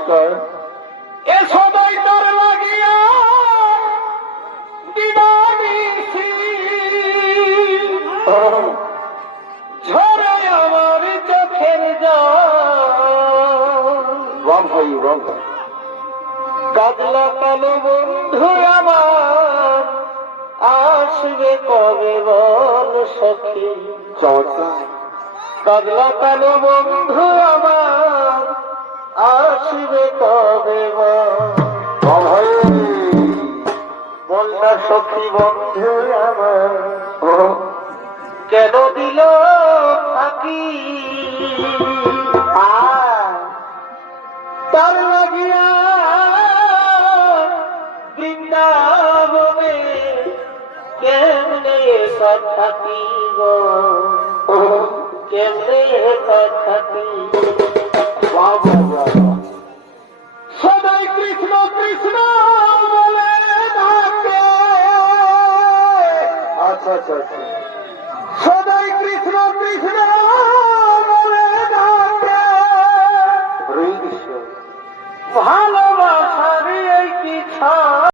নমস্কার। এ সদাই তার লাগিয়া দিবানিশি ঝরে আমার চোখের জল। রং ভাই রং ভাই। কাজলা কালো বন্ধু আমার আসবে কবে বল সখী। চমৎকার। কাজলা কালো বন্ধু আমার আসবে কবে বল। রং ভাই। বলনা সখী বন্ধু আমার ও, কেন দিল ফাঁকি। তার লাগিয়া বৃন্দাবনে কেমনে থাকি গো, ও, কেমনে থাকি। বাহ, বাহ, বাহ, বাহ। সদাই কৃষ্ণ কৃষ্ণ বলে ডাকে। আচ্ছা আচ্ছা আচ্ছা। সদাই কৃষ্ণ কৃষ্ণ বলে ডাকে। হরে কৃষ্ণ। ভালোবাসার এই কি